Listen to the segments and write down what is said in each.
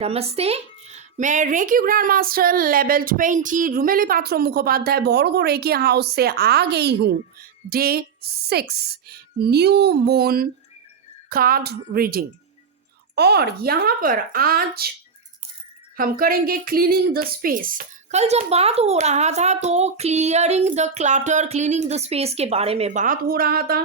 नमस्ते। मैं Reiki grand master level 20 Rumeli Patro Mukhopadhyay बोरगो रेकी हाउस से आ गई हूँ। Day 6 new moon card reading, और यहाँ पर आज हम करेंगे क्लीनिंग द स्पेस। कल जब बात हो रहा था तो clearing the clutter, cleaning the space के बारे में बात हो रहा था,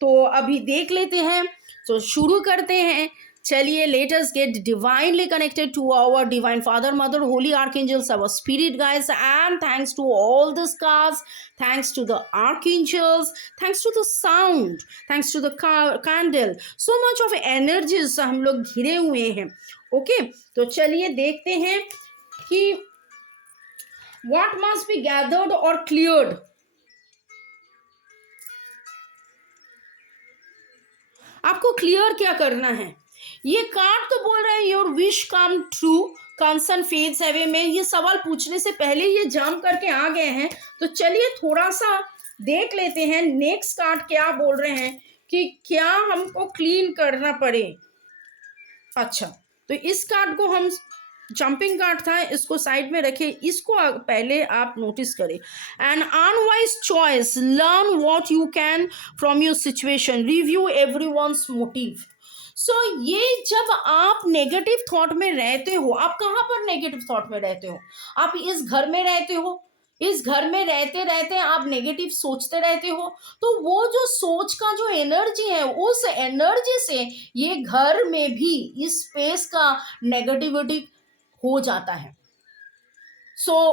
तो अभी देख लेते हैं। तो शुरू करते हैं। चलिए, let us gate divinely connected to our divine father, mother, holy archangels, our spirit guides, and thanks to all the stars, thanks to the archangels, thanks to the sound, thanks to the candle, so much of energies हम लोग घिरे हुए हैं। Okay, तो चलिए देखते हैं कि what must be gathered or cleared। आपको क्लियर क्या करना है? ये कार्ड तो बोल रहे हैं your wish come true, concern fades away में। ये सवाल पूछने से पहले ये जाम करके आ गए हैं, तो चलिए थोड़ा सा देख लेते हैं नेक्स्ट कार्ड क्या बोल रहे हैं कि क्या हमको क्लीन करना पड़े। अच्छा, तो इस कार्ड को हम जंपिंग कार्ड था, इसको साइड में रखे, इसको पहले आप नोटिस करें। An unwise choice, learn what you can from your situation, review everyone's motive. So ये जब आप नेगेटिव थॉट में रहते हो, आप कहाँ पर नेगेटिव थॉट में रहते हो? आप इस घर में रहते हो, इस घर में रहते रहते आप नेगेटिव सोचते रहते हो, तो वो जो सोच का जो एनर्जी है, उस एनर्जी से ये घर में भी इस स्पेस का नेगेटिविटी हो जाता है। सो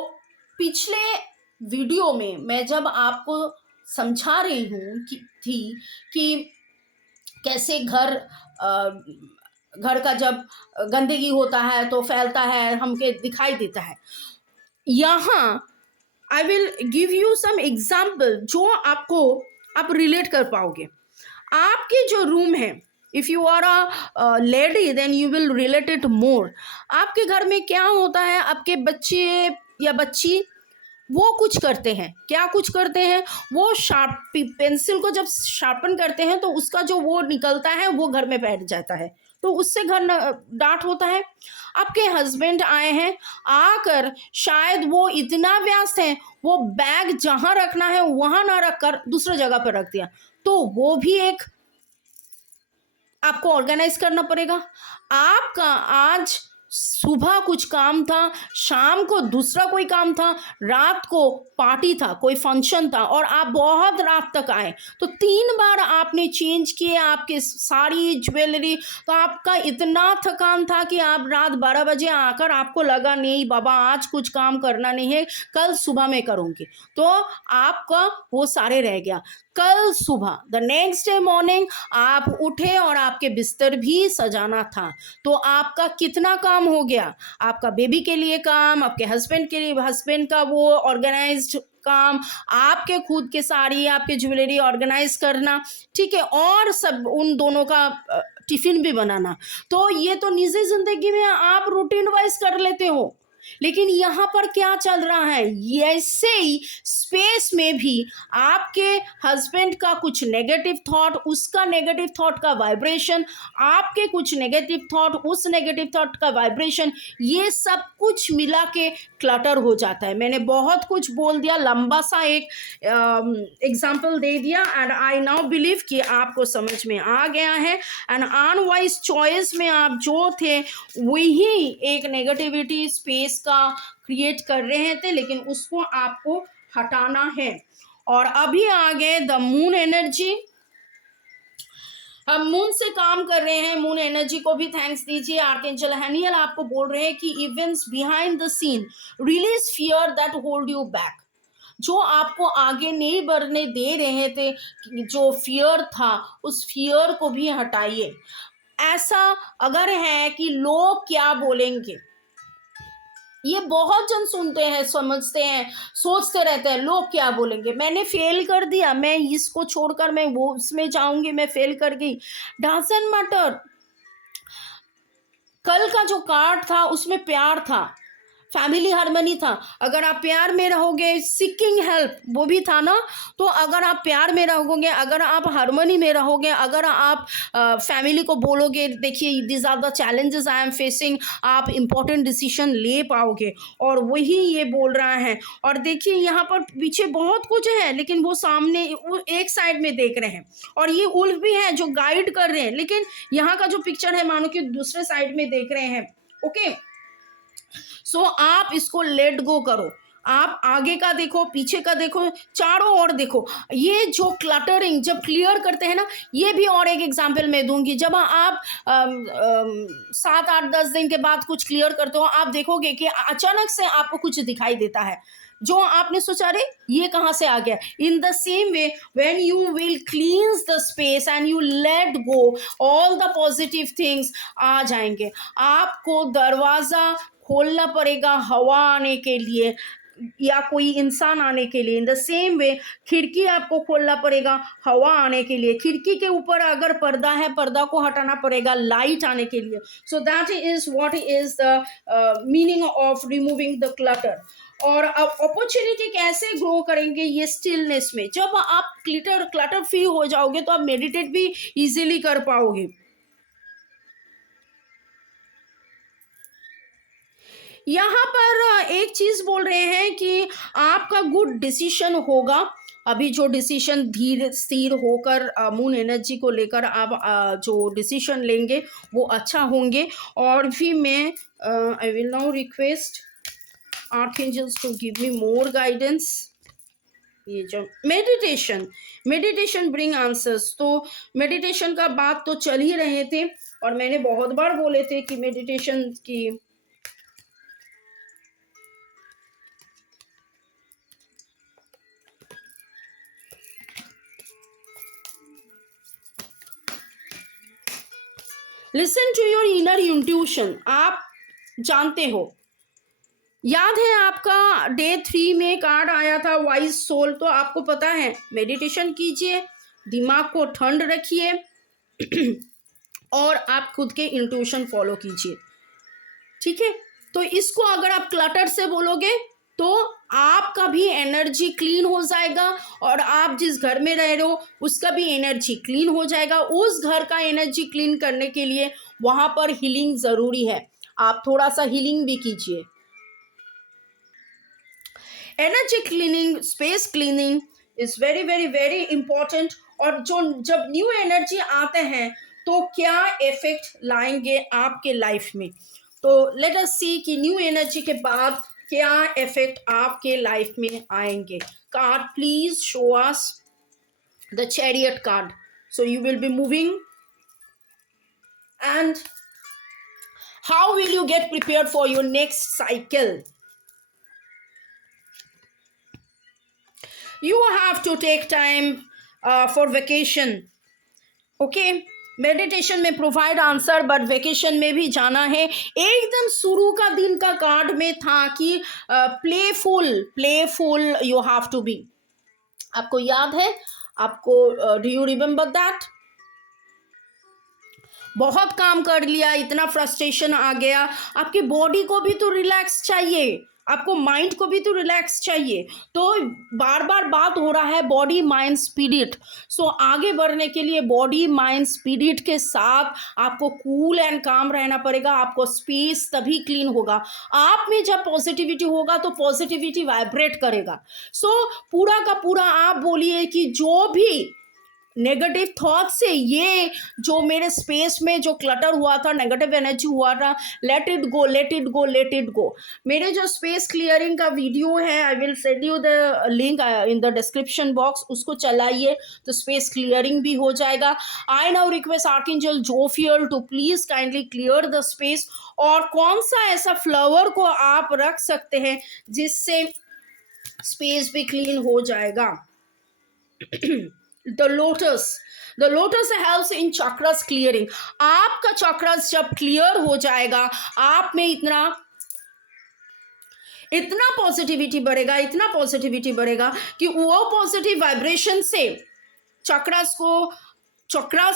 पिछले वीडियो में मैं जब आपको समझा रही हूँ कि कैसे घर का जब गंदगी होता है तो फैलता है, हमके दिखाई देता है। यहाँ I will give you some example जो आप रिलेट कर पाओगे। आपके जो रूम है, if you are a lady then you will relate it more. आपके घर में क्या होता है, आपके बच्चे या बच्ची वो कुछ करते हैं, क्या कुछ करते हैं, वो पेंसिल को जब शार्पन करते हैं तो उसका जो वो निकलता है वो घर में बैठ जाता है, तो उससे घर डांट होता है। आपके हस्बैंड आए हैं, आकर शायद वो इतना व्यस्त हैं, वो बैग जहां रखना है वहां ना रखकर दूसरी जगह पर रख दिया, तो वो भी एक आपको ऑर्गेनाइज करना पड़ेगा। आपका आज सुबह कुछ काम था, शाम को दूसरा कोई काम था, रात को पार्टी था, कोई फंक्शन था, और आप बहुत रात तक आए, तो 3 बार आपने चेंज किए आपके सारी ज्वेलरी, तो आपका इतना थकान था कि आप रात 12 बजे आकर आपको लगा नहीं बाबा आज कुछ काम करना नहीं है, कल सुबह में करूँगी, तो आपका वो सारे रह गया। कल सुबह द नेक्स्ट डे मॉर्निंग आप उठे और आपके बिस्तर भी सजाना था, तो आपका कितना काम हो गया? आपका बेबी के लिए काम, आपके हस्बैंड के लिए हस्बैंड का वो ऑर्गेनाइज्ड काम, आपके खुद के साड़ी, आपके ज्वेलरी ऑर्गेनाइज करना, ठीक है, और सब उन दोनों का टिफिन भी बनाना। तो ये तो निजी जिंदगी में आप रूटीन वाइज कर लेते हो, लेकिन यहाँ पर क्या चल रहा है, ऐसे ही स्पेस में भी आपके हस्बैंड का कुछ नेगेटिव थॉट, उसका नेगेटिव थॉट का वाइब्रेशन, आपके कुछ नेगेटिव थॉट, उस नेगेटिव थॉट का वाइब्रेशन, ये सब कुछ मिला के क्लटर हो जाता है। मैंने बहुत कुछ बोल दिया, लंबा सा एक एग्जाम्पल दे दिया, एंड आई नाउ बिलीव कि आपको समझ में आ गया है। एंड अनवाइज चॉइस में आप जो थे वही एक नेगेटिविटी स्पेस का क्रिएट कर रहे थे, लेकिन उसको आपको हटाना है। और अभी आगे द मून एनर्जी, हम मून से काम कर रहे हैं, मून एनर्जी को भी थैंक्स दीजिए। आर्कएंजल हैनियल आपको बोल रहे हैं कि events behind the scene release fear that hold you back, जो आपको आगे नहीं बढ़ने दे रहे थे, जो फियर था उस फियर को भी हटाइए। ऐसा अगर है कि लोग क्या बोलेंगे, ये बहुत जन सुनते हैं, समझते हैं, सोचते रहते हैं लोग क्या बोलेंगे, मैंने फेल कर दिया, मैं इसको छोड़कर मैं वो उसमें जाऊंगी, मैं फेल कर गई, डजंट मैटर। कल का जो कार्ड था उसमें प्यार था, फैमिली हार्मनी था। अगर आप प्यार में रहोगे, सीकिंग हेल्प वो भी था ना। तो अगर आप प्यार में रहोगे, अगर आप हार्मनी में रहोगे, अगर आप फैमिली को बोलोगे देखिए this are the challenges I am facing, आप इम्पोर्टेंट डिसीजन ले पाओगे। और वही ये बोल रहा है। और देखिए यहाँ पर पीछे बहुत कुछ है, लेकिन वो सामने वो एक साइड में देख रहे हैं, और ये उल्फ भी है जो गाइड कर रहे हैं, लेकिन यहाँ का जो पिक्चर है मानो कि दूसरे साइड में देख रहे हैं। ओके, सो आप इसको लेट गो करो। आप आगे का देखो, पीछे का देखो, चारों ओर देखो। ये जो क्लटरिंग जब क्लियर करते हैं ना, ये भी और एक एग्जांपल मैं दूंगी। जब आप 7 8 10 दिन के बाद कुछ क्लियर करते हो, आप देखोगे कि अचानक से आपको कुछ दिखाई देता है जो आपने सोचा अरे ये कहाँ से आ गया। In the same way when you will cleanse the space and you let go, all the positive things आ जाएंगे। आपको दरवाजा खोलना पड़ेगा हवा आने के लिए या कोई इंसान आने के लिए। इन द सेम वे खिड़की आपको खोलना पड़ेगा हवा आने के लिए। खिड़की के ऊपर अगर पर्दा है, पर्दा को हटाना पड़ेगा लाइट आने के लिए। So that is what is the meaning of removing the clutter. और अब अपॉर्चुनिटी कैसे ग्रो करेंगे ये स्टिलनेस में। जब आप क्लटर फ्री हो जाओगे तो आप मेडिटेट भी इजीली कर पाओगे। यहाँ पर एक चीज बोल रहे हैं कि आपका गुड डिसीजन होगा। अभी जो डिसीजन धीरे स्थिर होकर मून एनर्जी को लेकर आप जो डिसीजन लेंगे वो अच्छा होंगे। और भी मैं I will now request archangels to give me more guidance. ये जो मेडिटेशन ब्रिंग आंसर्स, तो मेडिटेशन का बात तो चल ही रहे थे और मैंने बहुत बार बोले थे कि मेडिटेशन की listen to your inner intuition. आप जानते हो, याद है आपका डे 3 में कार्ड आया था वाइज सोल, तो आपको पता है मेडिटेशन कीजिए, दिमाग को ठंड रखिए और आप खुद के इंट्यूशन फॉलो कीजिए। ठीक है, तो इसको अगर आप क्लटर से बोलोगे तो आपका भी एनर्जी क्लीन हो जाएगा और आप जिस घर में रह रहे हो उसका भी एनर्जी क्लीन हो जाएगा। उस घर का एनर्जी क्लीन करने के लिए वहां पर हीलिंग जरूरी है। आप थोड़ा सा हीलिंग भी कीजिए। Energy cleaning, space cleaning is very very very important. और जो जब न्यू एनर्जी आते हैं तो क्या इफेक्ट लाएंगे आपके लाइफ में। तो लेट अस सी कि न्यू एनर्जी के बाद क्या इफेक्ट आपके लाइफ में आएंगे। Card please show us the chariot card. So you will be moving and how will you get prepared for your next cycle. You have to take time for vacation. Okay, meditation में provide answer, but vacation में भी जाना है। एकदम शुरू का दिन का कार्ड में था कि playful you have to be. आपको याद है? आपको डू यू रिमेम्बर दैट? बहुत काम कर लिया, इतना फ्रस्ट्रेशन आ गया। आपकी बॉडी को भी तो रिलैक्स चाहिए, आपको माइंड को भी तो रिलैक्स चाहिए। तो बार बार बात हो रहा है बॉडी माइंड स्पिरिट। सो आगे बढ़ने के लिए बॉडी माइंड स्पिरिट के साथ आपको कूल एंड काम रहना पड़ेगा। आपको स्पेस तभी क्लीन होगा। आप में जब पॉजिटिविटी होगा तो पॉजिटिविटी वाइब्रेट करेगा। सो पूरा का पूरा आप बोलिए कि जो भी नेगेटिव थॉट से ये जो मेरे स्पेस में जो क्लटर हुआ था, नेगेटिव एनर्जी हुआ था, let it go, let it go, let it go. मेरे जो स्पेस क्लियरिंग का वीडियो है, I will send you the link in the description box, उसको चलाइए तो स्पेस क्लियरिंग भी हो जाएगा। I now request archangel Jophiel to please kindly clear the space. और कौन सा ऐसा फ्लावर को आप रख सकते हैं जिससे स्पेस भी क्लीन हो जाएगा। The lotus helps in chakras clearing. आपका चक्रास जब क्लियर हो जाएगा, आप में इतना पॉजिटिविटी बढ़ेगा, इतना पॉजिटिविटी बढ़ेगा कि वो पॉजिटिव वाइब्रेशन से चक्रास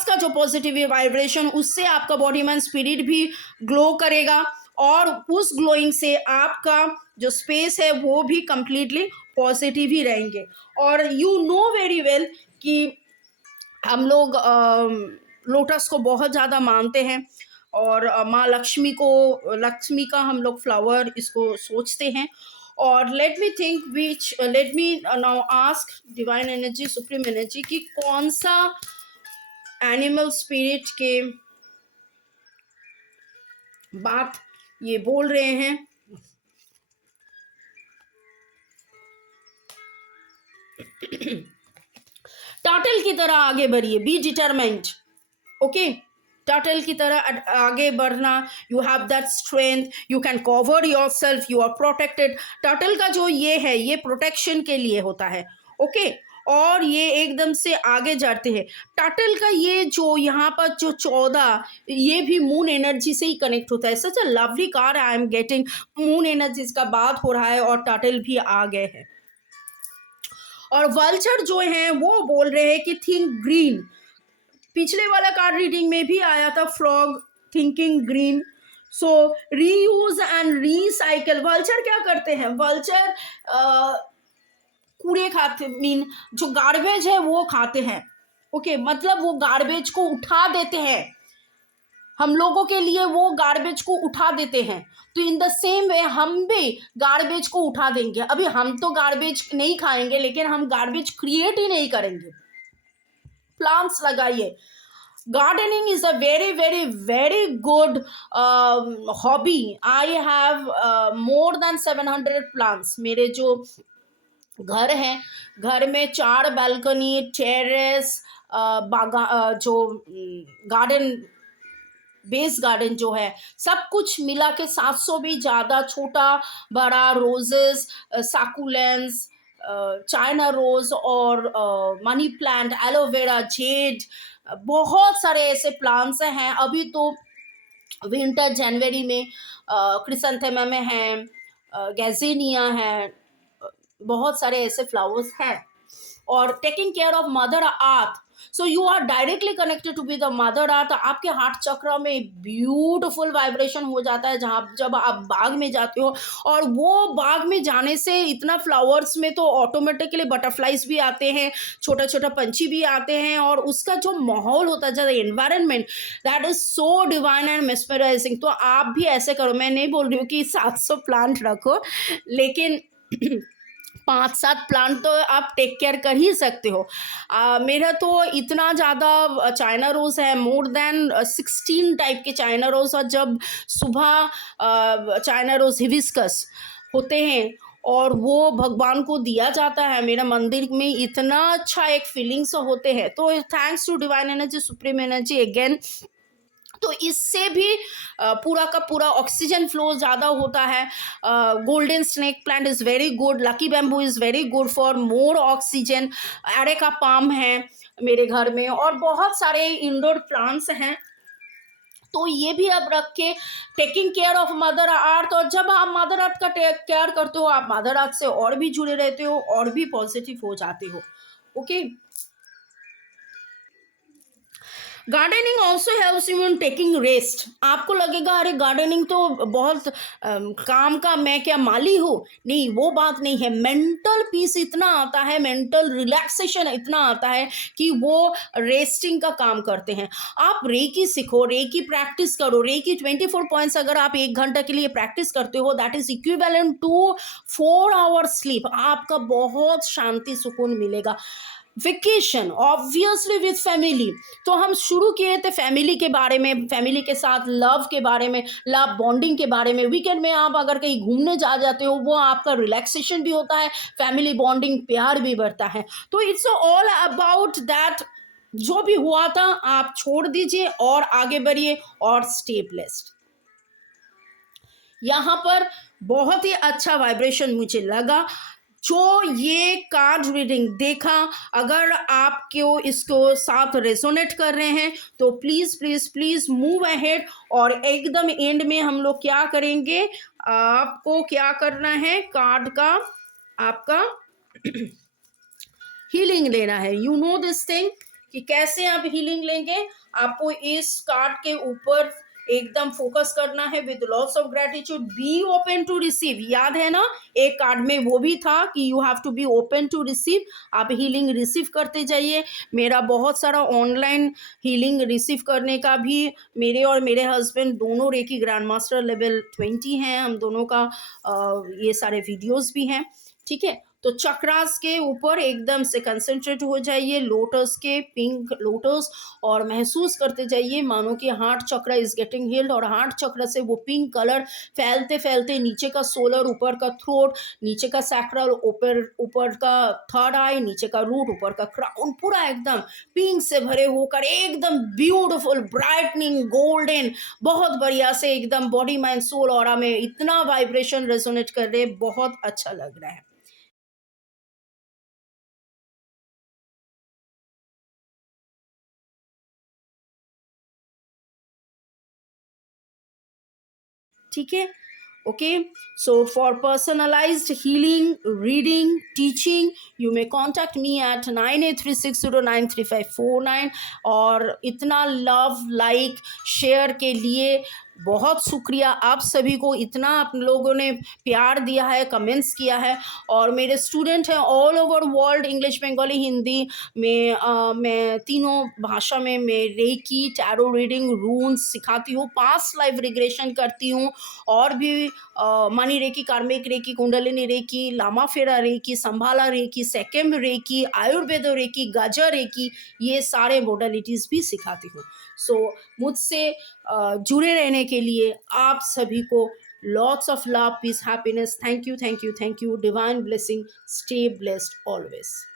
का जो पॉजिटिव वाइब्रेशन, उससे आपका बॉडी माइंड स्पिरिट भी ग्लो करेगा और उस ग्लोइंग से आपका जो स्पेस है वो भी कंप्लीटली पॉजिटिव ही रहेंगे। और यू नो वेरी वेल कि हम लोग लोटस को बहुत ज़्यादा मानते हैं, और माँ लक्ष्मी को, लक्ष्मी का हम लोग फ्लावर इसको सोचते हैं। और let me think which, let me now ask divine energy, supreme energy, कि कौन सा एनिमल स्पिरिट के बात ये बोल रहे हैं। टर्टल की तरह आगे बढ़िए, बी डिटरमेंट, ओके। टर्टल की तरह आगे बढ़ना, you have that strength, you can cover yourself, you are protected. Turtle का जो ये है, ये प्रोटेक्शन के लिए होता है, ओके। और ये एकदम से आगे जाते हैं। टर्टल का ये जो यहाँ पर जो 14, ये भी मून एनर्जी से ही कनेक्ट होता है। Such a lovely car I am getting, moon energy का बात हो रहा है और टर्टल भी आ गए हैं। और वल्चर जो हैं वो बोल रहे हैं कि थिंक ग्रीन। पिछले वाला कार्ड रीडिंग में भी आया था frog thinking green. So reuse and recycle. Vulture क्या करते हैं? वल्चर कूड़े खाते, मीन जो गार्बेज है वो खाते हैं, ओके। मतलब वो गार्बेज को उठा देते हैं, हम लोगों के लिए वो गार्बेज को उठा देते हैं। तो इन द सेम वे हम भी गार्बेज को उठा देंगे। अभी हम तो गार्बेज नहीं खाएंगे, लेकिन हम गार्बेज क्रिएट ही नहीं करेंगे। प्लांट्स लगाइए। Gardening is a very very very good hobby. I have more than 700 plants. मेरे जो घर हैं, घर में 4 बालकनी, टेरेस, जो गार्डन, बेस गार्डन जो है, सब कुछ मिला के 700 भी ज़्यादा, छोटा बड़ा रोजेस, साकुलेंस, चाइना रोज और मनी प्लांट, एलोवेरा, जेड, बहुत सारे ऐसे प्लांट्स हैं। अभी तो विंटर जनवरी में क्रिसैंथेमम हैं, गैजेनिया हैं, बहुत सारे ऐसे फ्लावर्स हैं। और taking care of mother earth, so you are directly connected to be the mother earth. आपके हार्ट चक्र में ब्यूटिफुल वाइब्रेशन हो जाता है जहाँ जब आप बाग में जाते हो। और वो बाग में जाने से इतना फ्लावर्स में तो ऑटोमेटिकली बटरफ्लाइज भी आते हैं, छोटा छोटा पंछी भी आते हैं, और उसका जो माहौल होता है, जो environment, that is so divine and mesmerising. तो आप भी ऐसे करो। मैं नहीं बोल रही हूँ कि 700 प्लांट रखो, लेकिन 5-7 प्लांट तो आप टेक केयर कर ही सकते हो। मेरा तो इतना ज़्यादा चाइना रोज़ है, मोर देन 16 टाइप के चाइना रोज़। और जब सुबह चाइना रोज़ हिबिस्कस होते हैं और वो भगवान को दिया जाता है मेरा मंदिर में, इतना अच्छा एक फीलिंग्स होते हैं। तो thanks to divine energy, supreme energy again. तो इससे भी पूरा का पूरा ऑक्सीजन फ्लो ज़्यादा होता है। Golden snake plant is very good, lucky bamboo is very good for more oxygen, areca palm है मेरे घर में, और बहुत सारे इंडोर प्लांट्स हैं। तो ये भी अब रख के टेकिंग केयर ऑफ मदर अर्थ। और जब आप मदर अर्थ का टेक केयर करते हो, आप मदर अर्थ से और भी जुड़े रहते हो और भी पॉजिटिव हो जाते हो, okay. Gardening also helps you in taking rest. आपको लगेगा अरे गार्डनिंग तो बहुत काम का, मैं क्या माली हूँ? नहीं, वो बात नहीं है। मेंटल पीस इतना आता है, मेंटल रिलैक्सेशन इतना आता है कि वो रेस्टिंग का काम करते हैं। आप रेकी सीखो, रेकी प्रैक्टिस करो। रेकी 24 पॉइंट्स अगर आप 1 घंटा के लिए प्रैक्टिस करते हो, that is equivalent to 4 hours sleep. आपका बहुत शांति सुकून मिलेगा। Vacation obviously with family. तो हम शुरू किए थे फैमिली के बारे में, फैमिली के साथ लव के बारे में, लव बॉन्डिंग के बारे में। वीकेंड में आप अगर कहीं घूमने जा जाते हो, वो आपका रिलैक्सेशन भी होता है, फैमिली बॉन्डिंग, प्यार भी बढ़ता है। तो इट्स ऑल अबाउट दैट। जो भी हुआ था आप छोड़ दीजिए और आगे बढ़िए और स्टे ब्लेस्ड। यहाँ पर बहुत ही अच्छा वाइब्रेशन मुझे लगा जो ये कार्ड रीडिंग देखा। अगर आपको इसको साथ रेजोनेट कर रहे हैं तो please please please move ahead. और एकदम एंड में हम लोग क्या करेंगे, आपको क्या करना है, कार्ड का आपका हीलिंग लेना है। यू नो दिस थिंग कि कैसे आप हीलिंग लेंगे। आपको इस कार्ड के ऊपर एकदम फोकस करना है with lots of gratitude, be open to receive. याद है ना, एक कार्ड में वो भी था कि you have to be open to receive. आप हीलिंग रिसीव करते जाइए। मेरा बहुत सारा ऑनलाइन हीलिंग रिसीव करने का भी, मेरे और मेरे हस्बैंड दोनों रेकी ग्रैंड मास्टर लेवल 20 हैं, हम दोनों का ये सारे वीडियोस भी हैं। ठीक है, तो चक्रास के ऊपर एकदम से कंसंट्रेट हो जाइए, लोटस के, पिंक लोटस, और महसूस करते जाइए मानो कि हार्ट चक्र इज गेटिंग हील्ड, और हार्ट चक्र से वो पिंक कलर फैलते फैलते नीचे का सोलर, ऊपर का थ्रोट, नीचे का सैक्रल, ऊपर ऊपर का थर्ड आई, नीचे का रूट, ऊपर का क्राउन, पूरा एकदम पिंक से भरे होकर एकदम ब्यूटिफुल ब्राइटनिंग गोल्डन, बहुत बढ़िया से एकदम बॉडी माइंड सोल ऑरा में इतना वाइब्रेशन रेजोनेट कर रहे, बहुत अच्छा लग रहा है। ठीक है, okay. So for personalised healing, reading, teaching, you may contact me at 9836093549। और इतना लव, लाइक, शेयर के लिए बहुत शुक्रिया आप सभी को, इतना आप लोगों ने प्यार दिया है, कमेंट्स किया है। और मेरे स्टूडेंट हैं all over world, English, Bengali, Hindi में, मैं तीनों भाषा में मैं रेकी, टैरो रीडिंग, रून्स सिखाती हूँ, पास्ट लाइफ रिग्रेशन करती हूँ, और भी मनी रेकी, कार्मिक रेकी, कुंडलिनी रेकी, लामा फेरा रेकी, संभाला रेकी, सेकेम रेकी, आयुर्वेद रेकी, गाजर रेकी, ये सारे मोडलिटीज़ भी सिखाती हूँ। सो मुझसे जुड़े रहने के लिए आप सभी को lots of love, peace, happiness. Thank you, thank you, thank you. Divine blessing. Stay blessed always.